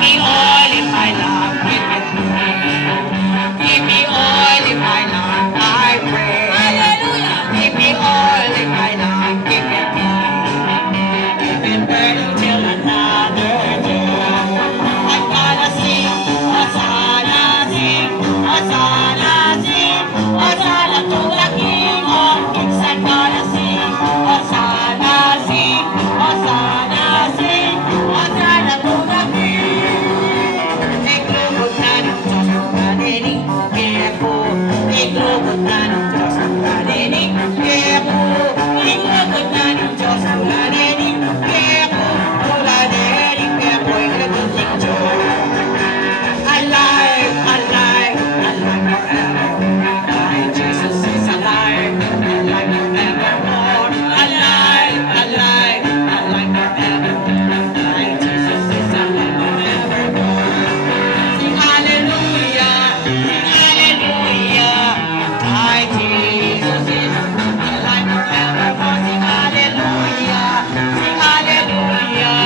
me all in my life, give it to me. Give me all in my life, I pray. Hallelujah. Give me all in my life, give it to me. Give it burning till another day. I'm gonna sing, Hosanna sing, Hosanna sing, Hosanna to the King of Kings. I'm gonna sing, Hosanna sing, Hosanna sing, Hosanna to the King. Iglugod na ng Diyos ang kaninig, kaya po. Iglugod na ng Diyos ang kaninig, kaya po. Iglugod na ng Diyos ang kaninig, kaya po. Kaninig, kaya po. Iglugod ng Diyos. Alive, alive, alive forever. My Jesus is alive, alive forevermore. Alive, alive, alive forever. My Jesus is alive forevermore. Sing hallelujah, sing hallelujah. My Jesus is alive forevermore. Sing hallelujah, sing hallelujah.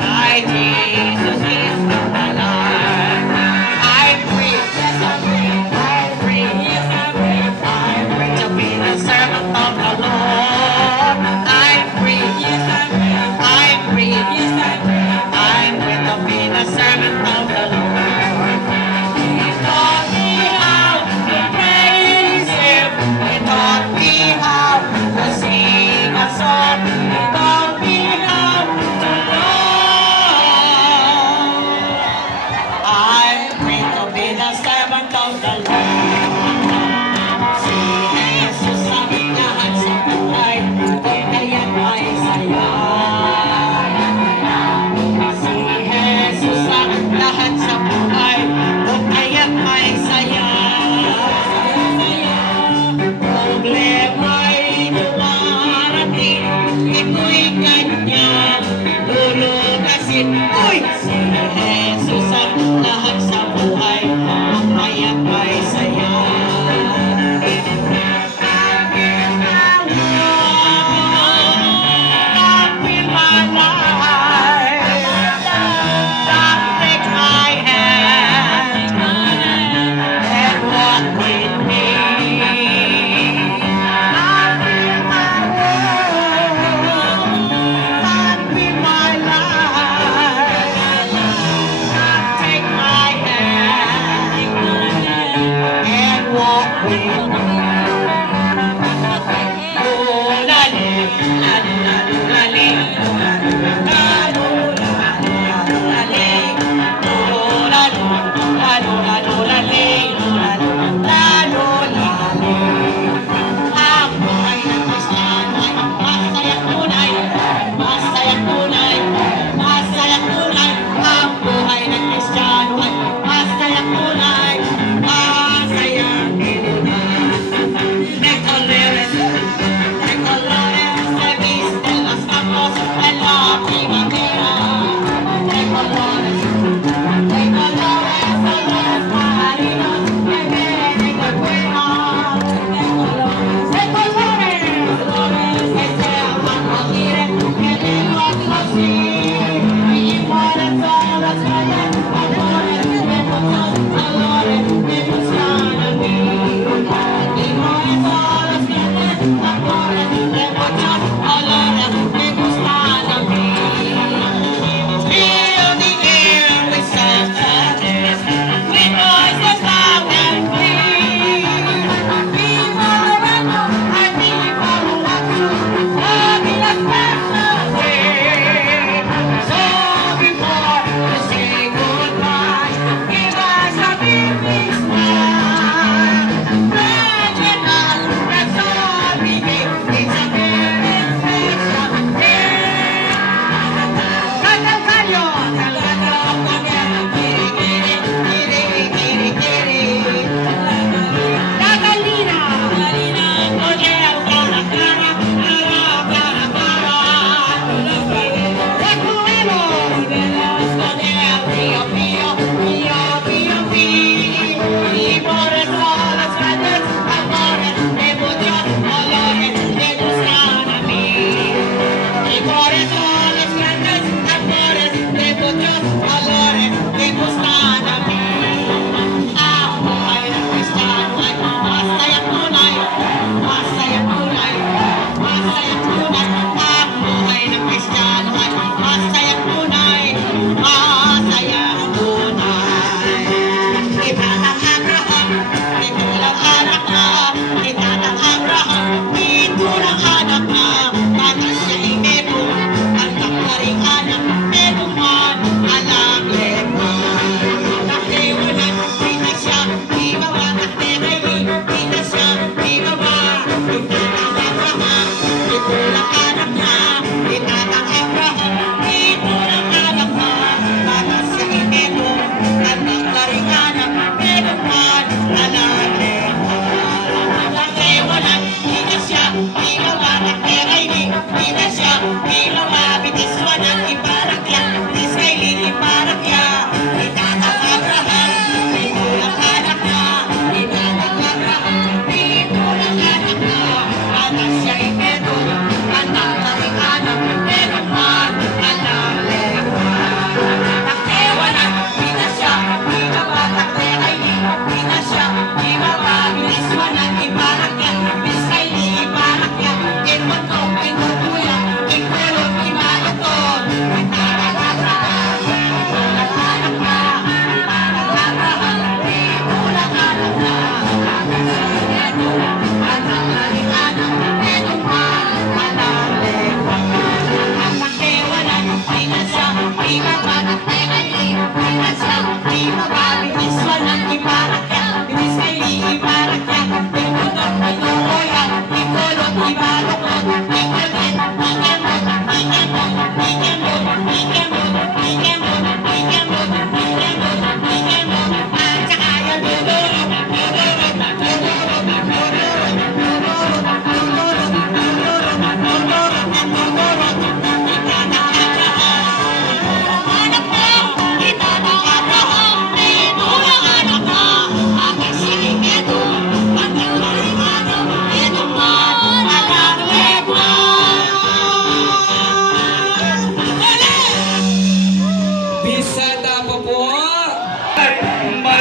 My Jesus is alive. I'm free, yes I'm free, I'm free, yes I'm free. I'm free to be the servant of the Lord. I'm free, yes I'm free, I'm free, yes I'm free. I'm free to be the servant of the Lord. He taught me how to praise Him. He taught me how to sing a song. He taught me how to love. I'm free to be the servant of the Lord. Si Jesus ang lahat sa buhay, kaya't ay saya. Si Jesus ang lahat sa buhay, kaya't ay saya. Problema'y dumarating, ito'y kanyang lulugasin. Uy! Si Jesus ang lahat sa buhay, kaya't ay saya. God in my life, God take my hand and walk with me. God in my world, God in my life, God take my hand.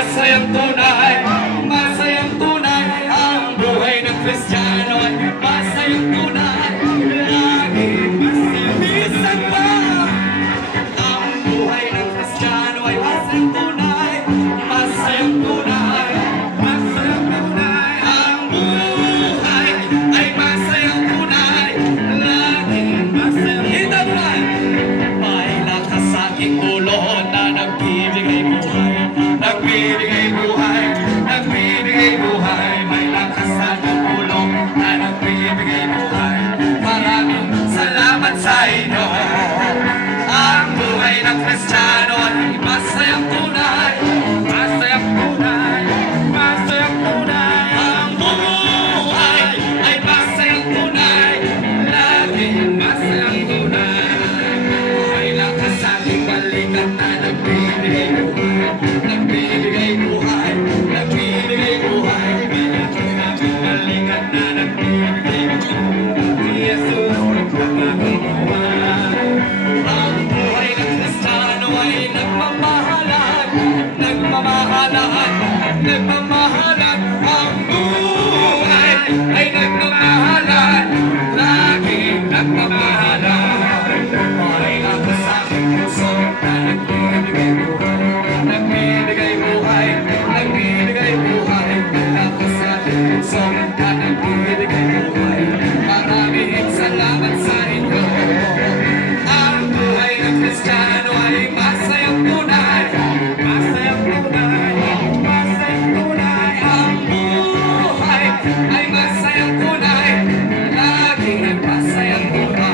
masayang tunay, masayang tunay, ang buhay ng Kristiyano ay masayang tunay, laging masayang minsan pa. Ang buhay ng Kristiyano ay masayang tunay, masayang tunay, masayang tunay, ang buhay ay masayang tunay, laging masayang tunay. May lakas sa aking ulo na nagbibigay buhay, nagbibigay buhay, nagbibigay buhay. May lakas sa aking ulo na nagbibigay buhay. Maraming salamat sa inyo. Ang buhay ng Kristiyano ay masayang tunay, masayang tunay, masayang tunay. Ang buhay ay masayang tunay, laging masayang tunay. May lakas sa aking balikat na nagbibigay buhay, nagbibigay buhay, nagbibigay buhay. May lakas sa aking balikat na nagbibigay buhay. Si Jesus nagpapagay buhay. Ang buhay ng Kristiyano ay nagmamahalan, nagmamahalan, nagmamahalan. Ang buhay ay nagmamahalan, laging nagmamahalan. May lakas sa aking puso na nagbibigay buhay, nagbibigay buhay, nagbibigay buhay. May lakas sa aking puso na nagbibigay buhay. Maraming salamat sa inyo. Ang buhay ng Kristiyano ay masayang tunay, masayang tunay, masayang tunay. Ang buhay ay masayang tunay, laging masayang tunay.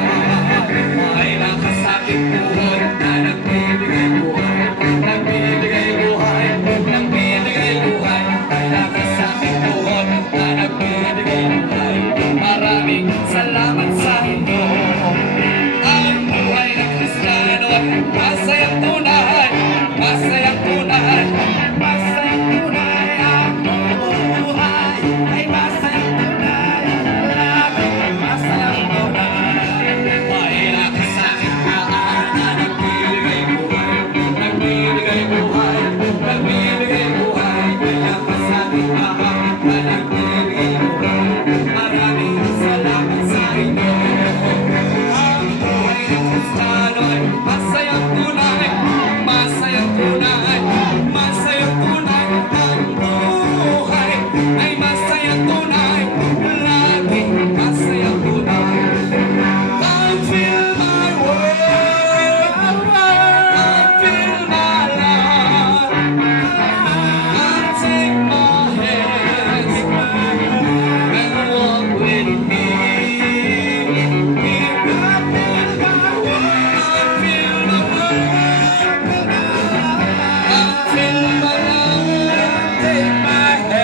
May lakas sa aking puhod na nagbibigay buhay, nagbibigay buhay, nagbibigay buhay. May lakas sa aking puhod na nagbibigay buhay. Maraming salamat sa inyo. Ang buhay ng Kristiyano ay masayang tunay, masayang tunay, masayang tunay. Ang buhay ay masayang tunay, laging masayang tunay. May lakas sa aking paan na nagbibigay buhay, nagbibigay buhay, nagbibigay buhay. May lakas sa aking paan na nagbibigay buhay. Maraming salamat sa inyo. Ang buhay ng Kristiyano ay masayang tunay, masayang tunay, masayang tunay. Ang buhay ay masayang tunay, laging masayang tunay. Come fill my world, come fill my life, come take my hands and walk with me. Come fill my world, fill my world, come fill my life,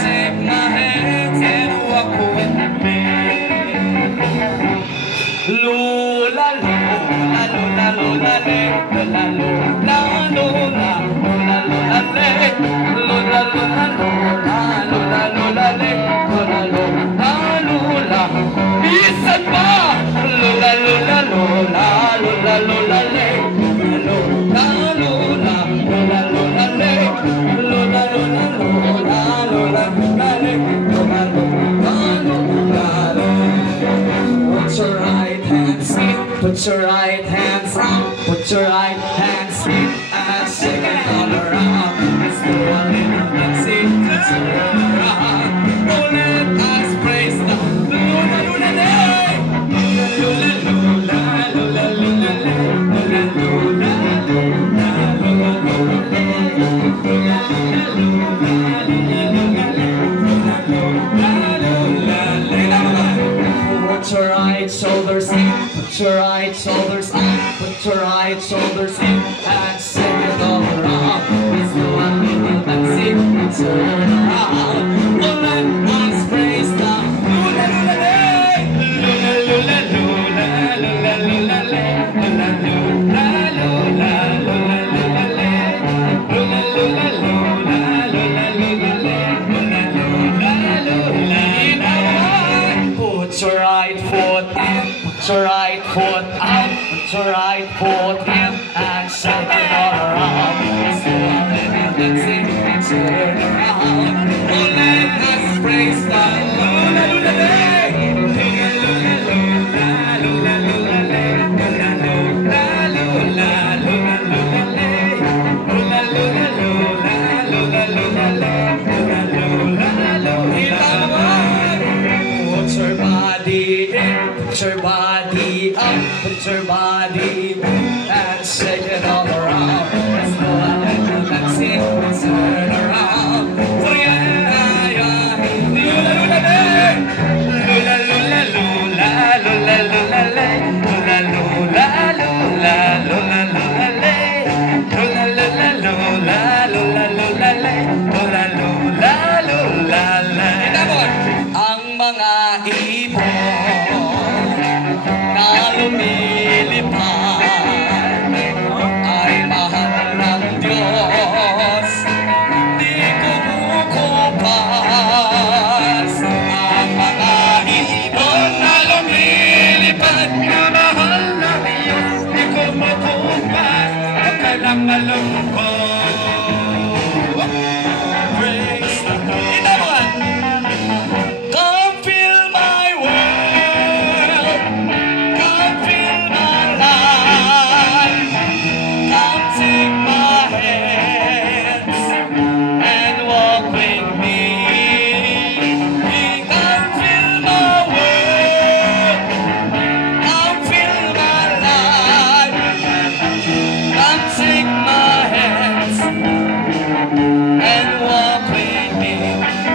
take my hands and walk with me. Lula lula lula lula le, lula lula lula lula lula le, lula lula lula lula lula le, lula lula lula. Bisan pa, lula lula lula lula lula le, lula lula lula lula le, lula lula lula lula lula le, lula lula lula le. Put your right hands in, put your right hands up, put your right hands in, and shake it all around. Let's do a little dancing, let's do it around. Oh, let us praise the Lula Lula Day. Lula Lula Lula Lula Lula Lula Lula Put your right shoulders in, put your right shoulders in, put your right shoulders in, and shake it all around. Let's do a little dancing. turn around. Oh, let us praise the Lord. Put your body in, put your body up, put your body and shake it all around. Let's go out and let's sing, let's turn around. Oh yeah, yeah. Lula lula day, lula lula lula, lula lula lay, lula lula lula, lula lula lay, lula lula lula, lula lula lay, lula lula lula lay. Ang mga ibon na lumilipad ay mahal ng Diyos, di kumukupas. Ang mga ibon na lumilipad na mahal ng Diyos, di kumukupas. Huwag ka lang malungkot. Praise the Lord. Come fill my world, come fill my life, come take my hands and walk with me. Come fill my world, come fill my life, come take my hands and walk with me.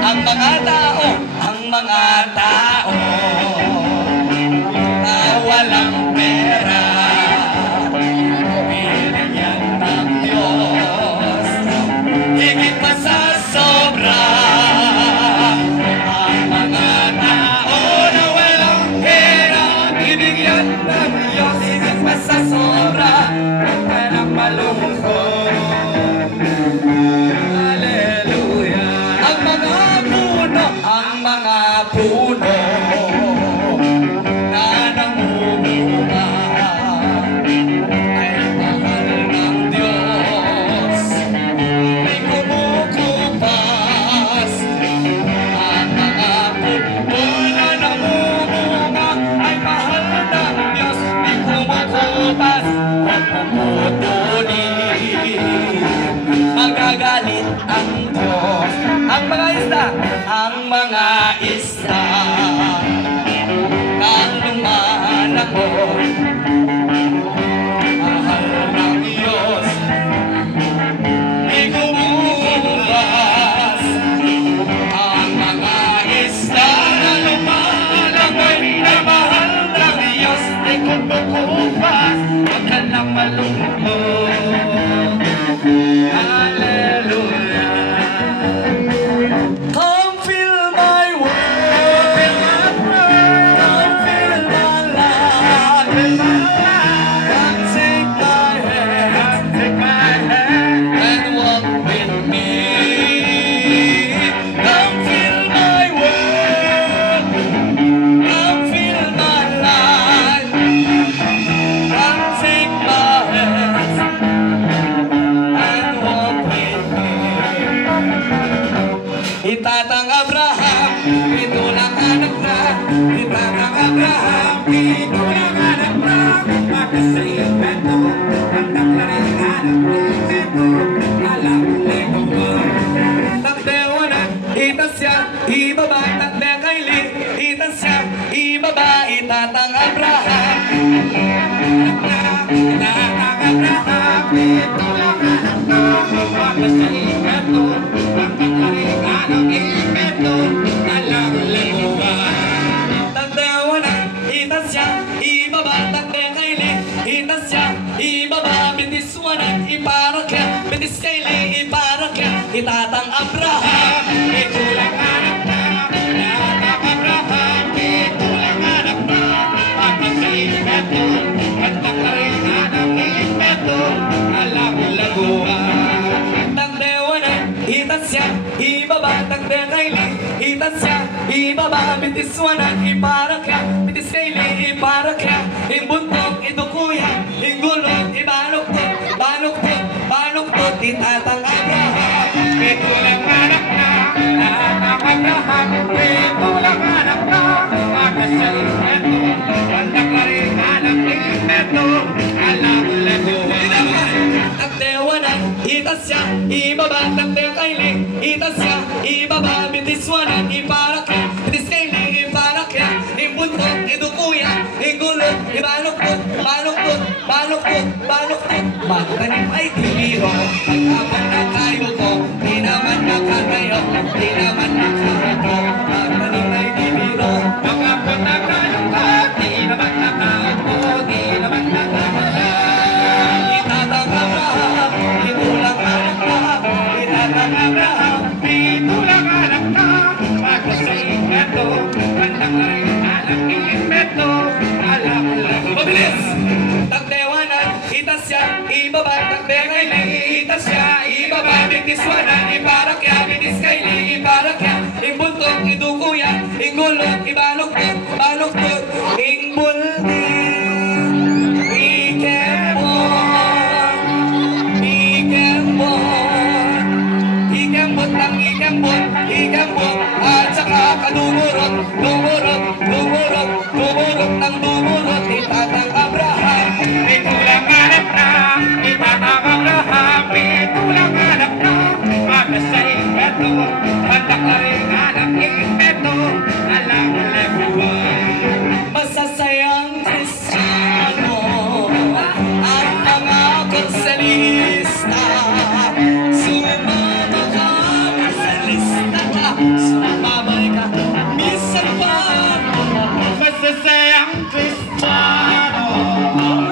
Ang mga tao na walang pera, binigyan ng Diyos higit pa sa sobra. Ang mga tao na walang pera, binigyan ng Diyos higit pa sa sobra. Huwag ka nang malungkot. Hallelujah. Ang mga puno na namumunga ay mahal ng Diyos, may kumukupas. Ang mga puno na namumunga ay mahal ng Diyos, may kumukupas. Huwag puputulin, magagalit ang Diyos. Ang mga isda na lumalakot, mahal ng Diyos, di kumukupas. Ang mga isda na lumalakot, na mahal ng Diyos, di kumukupas. Huwag ka lang malungkot. Hallelujah. Come fill my world, come fill my life, come take my hand, and walk with me. Come fill my world, come fill my life, come take my hand and walk with me. Itatang Abraham, itulang anak na. Itatang Abraham, itulang anak na. Makasayang beto, anak na rin anak na beto. Alam lego mo. Takdewa na, itasya, ibaba. Takde kaili, itasya, ibaba. Itatang Abraham, itatang Abraham, itulang anak na. Makasayang beto, anak na rin anak na beto. Alam lego mo. Takdewa na, itasya, ibaba. Takde kaili, itasya, ibaba. Bitiswanan, iparakya. Bitis kaili, iparakya. Itatang Abraham, itulang anak na. Itatang Abraham, itulang anak na. Makasayang beto, anak na rin anak na beto. Alam laguan. Takdewa na, itasya, ibaba. Takde kaili, itasya, ibaba. Bitiswanan, iparakya. Bitis kaili, iparakya. Imbuntok, idukuya. Ingulot, ibaluktot. Baluktot, baluktot. Itatang Abraham, itulang itasya, ibaba, takdeng kailing, itasya, ibaba, bitiswanan, iparakya, bitis kailing, iparakya, imbuntot, idukuya, igulot, ibaluktot, baluktot, baluktot, baluktot, magtanim ay tibiro, pagkapag na tayo ko, di naman nakatayo, di naman nakatayo, magtanim ay tibiro, pagkapag na tayo ko, di naman nakatayo, di naman nakatayo. Itatang Abraham, itulang anak na, itatang Abraham, itulang anak na, bago sa ingato, kandang na rin anak imeto, alam lang. Mabilis! Takdewanan, itasya, ibaba, takdengailing, itasya, ibaba, bitiswanan, iparakya, bitis kailing, iparakya, imbuntok, idukuya, ingulot, ibaluktot, baluktot, ingbulti. Igambot, at saka kadumurot, dumurot, dumurot, dumurot ng dumurot, itatang Abraham, itulang anak na, itatang Abraham, itulang anak na, para sa ingato, handak na rin anak imeto, alam lebuan. Masasayang Kristiyano, ang mga konsalista, sumabay ka, minsan pa. Masasayang Kristiyano,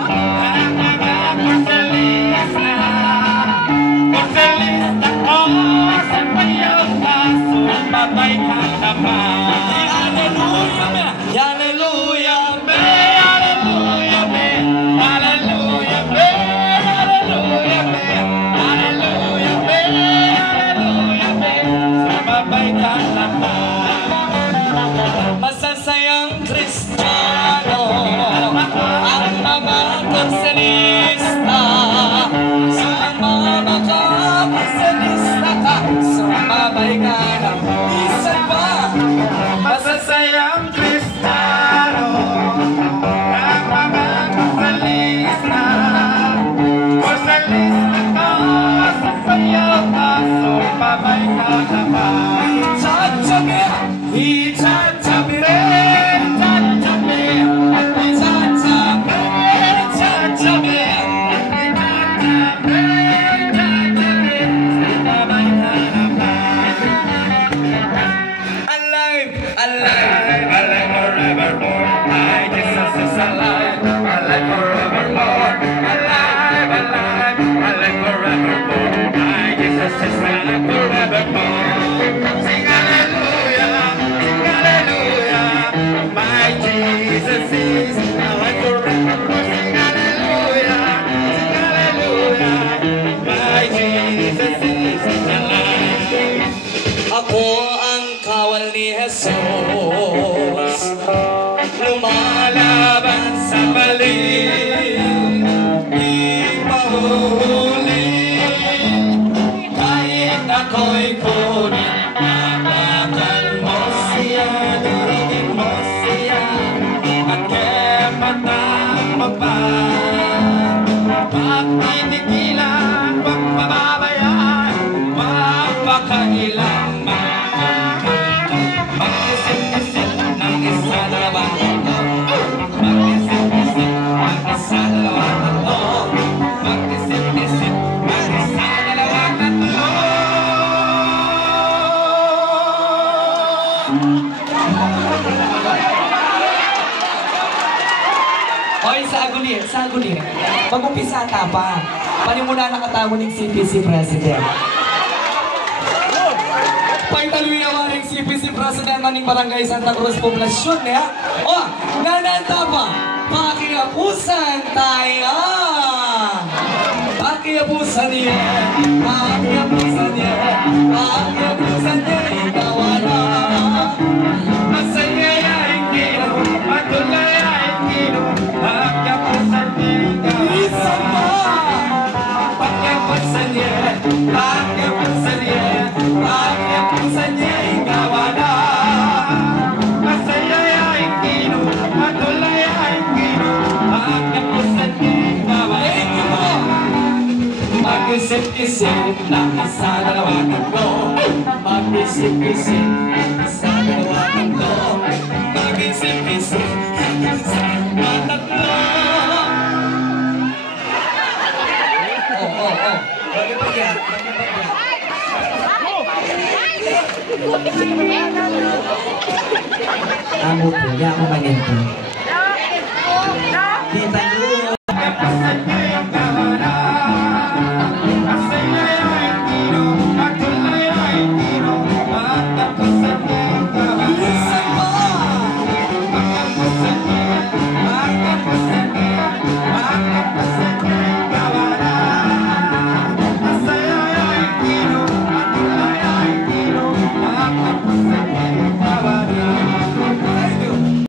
ang mga konsalista, konsalista ko, sa payaw ka, sumabay ka naman. Hallelujah, hallelujah, hallelujah, hallelujah, hallelujah, hallelujah, sumabay ka naman. Masasayang Kristiyano, ang mga konsalista, sumama ka, konsalista ka, sumabay ka naman. Minsan pa, masasayang Kristiyano, ang mga konsalista, konsalista ka, sasayaw ka, sumabay ka naman. Itatabi, itatabi, itatabi, itatabi, itatabi, itatabi, itatabi, sumabay ka naman. Alive, alive, alive forevermore, my Jesus is alive, alive forevermore, alive, alive, alive forevermore, my Jesus is alive forevermore. Sing hallelujah, my Jesus is alive forevermore. Sing hallelujah, my Jesus is alive. Ako ang kawal ni Jesus, lumalaban sa mali, di mahuli, kahit ako'y kunin, mabagal mo siya, durugin mo siya, at kepatang mapa, pagtitigilan, wag pababayaan, mapakailang mag-isip-isip ng isa, dalawang tatlo, mag-isip-isip ng isa, dalawang tatlo, mag-isip-isip ng isa, dalawang tatlo. Oy, sa aguli. Mag-umpisa tapa. Panimula nakatago ng CPC President. Pagtaluwi naman ng CPC President maning Barangay Santa Cruz Poblasyon niya. O, nananta pa. Pakiapusan tayo. Pakiapusan niya. Pakiapusan niya. Pakiapusan niya. Ikaw na. Masaya ay kilo. Matulay ay kilo. Pakiapusan niya. Isa pa. Pakiapusan niya. Pakiapusan niya. Pakiapusan niya. Ikaw na. Masaya ay kilo. Matulay ay kilo. Pakiapusan niya. Ikaw na. Mag-isip-isip Mag-isip lang isa, dalawa, tatlo. Mag-isip-isip isa, dalawa, tatlo. Mag-isip-isip isa, dalawa, tatlo. Bakit pagyak? Amo po, ya ako magento. Kita dulu.